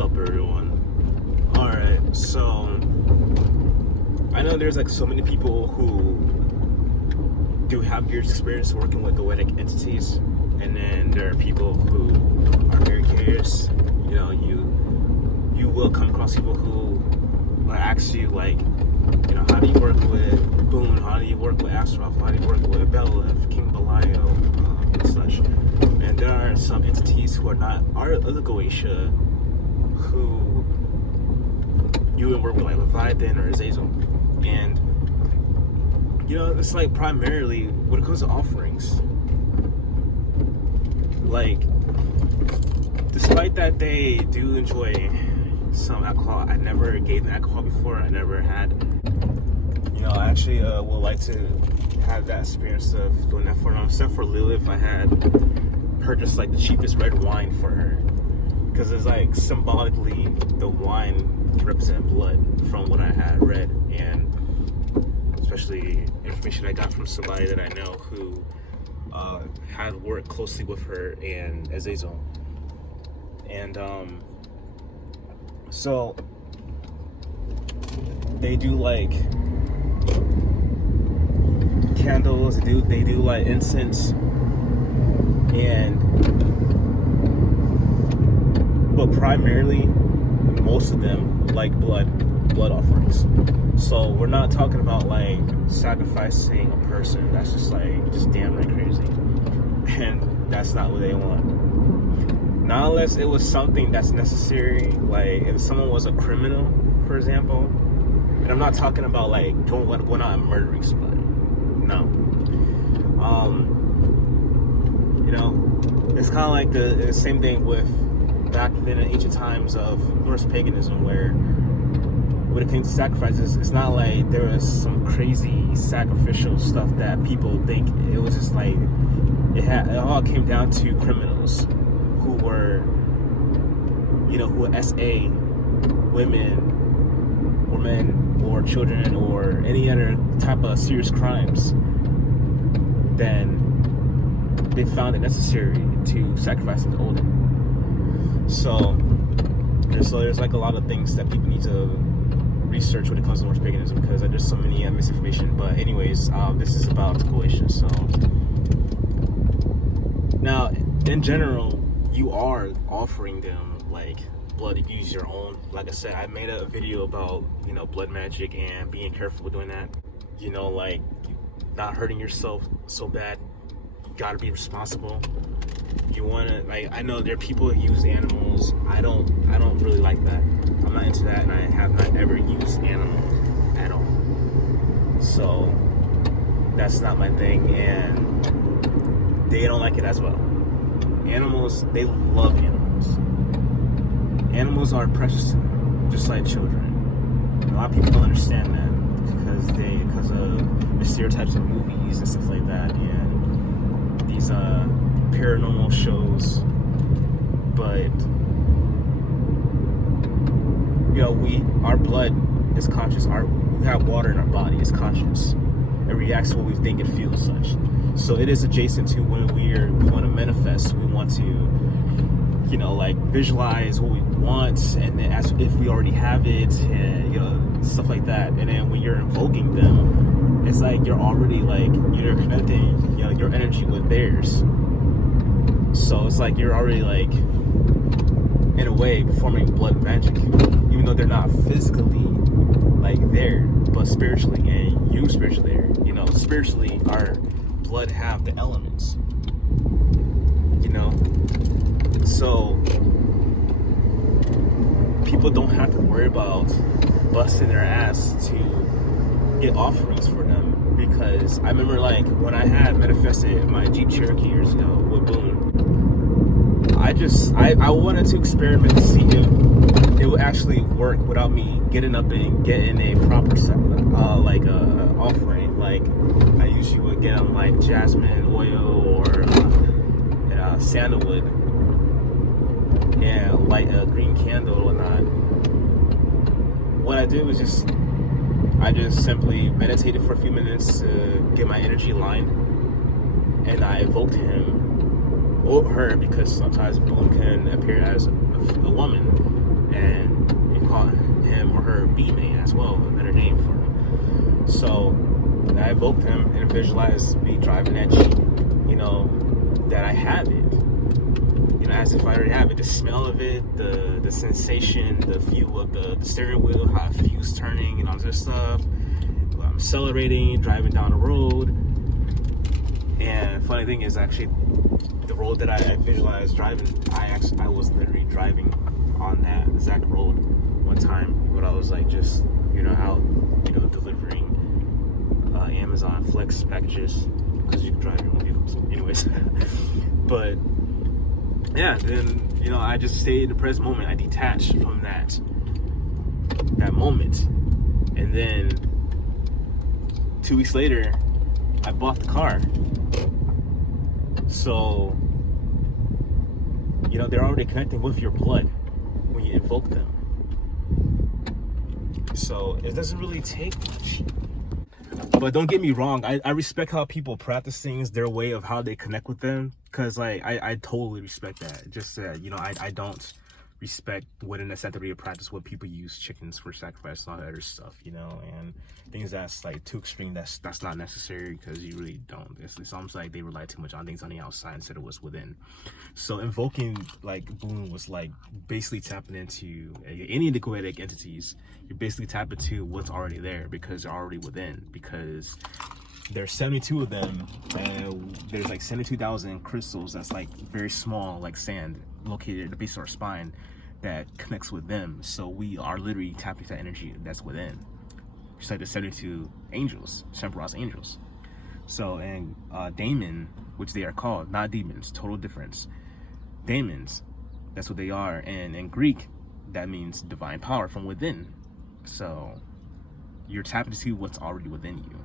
up, everyone? Alright, so I know there's like so many people who do have years experience working with Goetic entities, and then there are people who are very curious. You know, you will come across people who will ask you, like, you know, how do you work with Boone? How do you work with Astroff? How do you work with Bella, King Belial, and such? And there are some entities who are not of the Goetia who you would work with, like Leviathan or Azazel. And you know, it's like primarily when it comes to offerings, like, despite that they do enjoy some alcohol, I never gave them alcohol before. I never had. You know, I actually would like to have that experience of doing that for them. Except for Lilith, I had purchased like the cheapest red wine for her, because it's like symbolically the wine represented blood from what I had read, and especially information I got from somebody that I know who had worked closely with her and Azazel. And so they do like candles, they do like incense, but primarily most of them like blood offerings. So we're not talking about like sacrificing a person that's just damn right crazy, and that's not what they want. Not unless it was something that's necessary, like if someone was a criminal, for example. And I'm not talking about like going out and murdering somebody. No. You know, it's kind of like the same thing with back then in ancient times of Norse paganism, where when it came to sacrifices, it's not like there was some crazy sacrificial stuff that people think. It was just like it all came down to criminals who were, you know, who were SA, women or men or children or any other type of serious crimes. Then they found it necessary to sacrifice them to Odin. So there's like a lot of things that people need to research when it comes to Norse paganism, because there's so many misinformation. But anyways, this is about Goetia. So now, in general, you are offering them like blood to use your own. Like I said, I made a video about, you know, blood magic and being careful with doing that. You know, like not hurting yourself so bad. You gotta be responsible. You wanna, like, I know there are people who use animals. I don't really like that. I'm not into that, and I have not ever used animals at all. So that's not my thing, and they don't like it as well. Animals, they love animals. Animals are precious to them, just like children. A lot of people don't understand that because of the stereotypes of movies and stuff like that, and these paranormal shows. But you know, our blood is conscious. We have water in our body. It's conscious. It reacts to what we think and feel, such. So it is adjacent to when we want to manifest. We want to, you know, like visualize what we want, and then as if we already have it, and, you know, stuff like that. And then when you're invoking them, it's like you're already like you're connecting, you know, your energy with theirs. So it's like you're already like, in a way, performing blood magic, even though they're not physically like there, but spiritually, and you spiritually there. You know, spiritually, our blood have the elements. You know, so people don't have to worry about busting their ass to get offerings for them. Because I remember, like, when I had manifested my Jeep Cherokee years ago with Boone, I wanted to experiment to see if it would actually work without me getting up and getting a proper like offering. Like I usually would get them like jasmine oil or sandalwood and light a green candle or whatnot. What I did was I just simply meditated for a few minutes to get my energy aligned, and I evoked him or her, because sometimes Boone can appear as a woman, and you call him or her B-man as well, a better name for him. So I evoked him and visualized me driving that Jeep, you know, that I have it, you know, as if I already have it. The smell of it, the sensation, the feel of the steering wheel, how it feels turning and all this stuff. I'm accelerating, driving down the road. And funny thing is, actually, the road that I visualized driving, I was literally driving on that exact road one time when I was like just, you know, out, you know, delivering Amazon Flex packages, because you can drive your own vehicles. Anyways, but yeah, then, you know, I just stayed in the present moment. I detached from that moment, and then 2 weeks later, I bought the car. So, you know, they're already connecting with your blood when you invoke them. So it doesn't really take much. But don't get me wrong, I respect how people practice things, their way of how they connect with them, because like I totally respect that. Just that, you know, I don't respect what in a sanctuary of practice what people use chickens for sacrifice and all that other stuff, you know, and things that's like too extreme, that's not necessary, because you really don't. It's almost like they rely too much on things on the outside instead of what's within. So invoking like Boon was like basically tapping into any of the Goetic entities. You're basically tapping into what's already there, because they're already within, because there's 72 of them, and there's like 72,000 crystals that's like very small, like sand, located at the base of our spine, that connects with them. So we are literally tapping that energy that's within. Just like the 72 angels, Shemperos angels. So, and daemon, which they are called, not demons, total difference. Daemons, that's what they are. And in Greek, that means divine power from within. So you're tapping to see what's already within you.